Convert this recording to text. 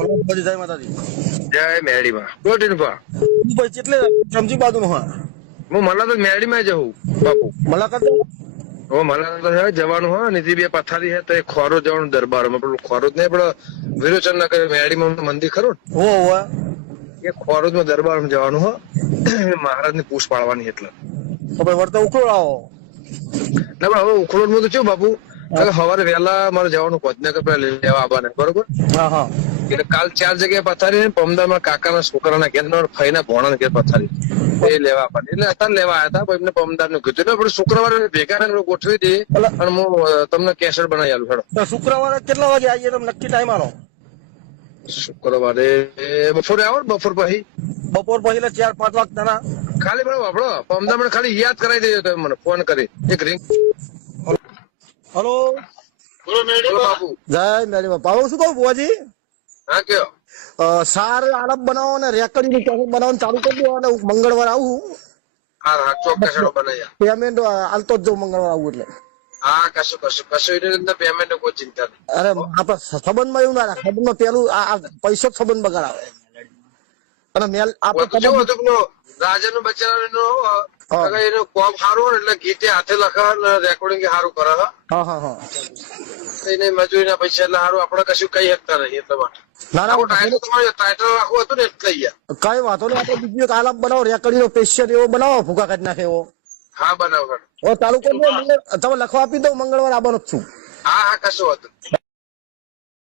Hello બધી જય માતાજી. જય મેરડીમાં પ્રોટીન પા હું ભાઈ કેટલે સમજી બાજુ હા હું મને તો મેરડીમાં જવું બાપુ. મુલાકાત મને તો છે જવાનું હા નીતિ બે પથારી છે તો એ ખોરો જવાનું દરબારમાં પેલું ખોરો જ નહીં પણ વિરોચન ના કરે મેરડીમાં મંદિર ખરું હો હો ને એ ખોરોજમાં દરબારમાં જવાનું હો મહારાજ ની પૂછ પાડવાની એટલે. તો ભાઈ વર્તા ઉખડો આવો. ના પણ હવે ઉખલોડ માં તો શું બાપુ સવારે વહેલા મારે જવાનું પહોંચને કે પેલા લેવા આવવાના બરોબર. હા હા એટલે કાલ 4 જગ્યાએ પથારી પમદારમાં કાકાના છોકરાના ઘેર ફઈના ભોણા ઘેર પથારી એ લેવા આપવાની એટલે અત્યારે લેવા આવ્યા હતા એમને પમદાર નું કીધું એટલે આપણે શુક્રવારે ભેગા થઈને ગોઠવી દઈએ અને હું તમને કેસર બનાવી આલું હેડો. તો શુક્રવારે કેટલા વાગે આવીએ તમે નક્કી ટાઈમ આલો. શુક્રવારે બપોરે આવો ને બપોર પછી બપોર પછી એટલે 4-5 વાગતા. ખાલી બરાબર આપણો પમદામાં ખાલી યાદ કરાવી દેજો તમે મને ફોન કરી એક રિંગ. હલો બોલો બાપુ. જય મેરી બાપા હું શું કહું બુઆજી હા કયો સાર આડપ બનાવો ને રેકડી નું કેસેટ બનાવવાનું ચાલુ કરી દો અને મંગળવાર આવું. હા ચોક્કસ હેડો બનાવ્યા. પેમેન્ટ હાલતો જ જાઉં મંગળવાર આવું એટલે. હા કશું એની અંદર પેમેન્ટ કોઈ ચિંતા નહીં. અરે આપડે સંબંધમાં એવું ના રાખે સંબંધમાં પેલું આ પૈસો જ સંબંધ બગાડાવે અને મેલ આપણે રાજા નું બચારા એનું કોમ સારું હોય એટલે ગીતે હાથે લખે રેકોર્ડિંગ સારું કરે હા હા હા એને મજૂરીના પૈસા એટલે સારું આપડે કશું કહી શકતા નહીં એટલા માટે. ના ના ટાઇટલ તમારે ટાઇટલ રાખવું હતું ને એટલે ગયા કઈ વાંધો નહીં આપણે બીજો એક આલાપ બનાવો રેકડી નો સ્પેશિયલ એવો બનાવો ભૂકા કાઢી નાખે એવો. હા બનાવો ચાલુ કરી દો તમે લખવા આપી દો મંગળવાર આવવાનો જ છું. હા કશું હતું.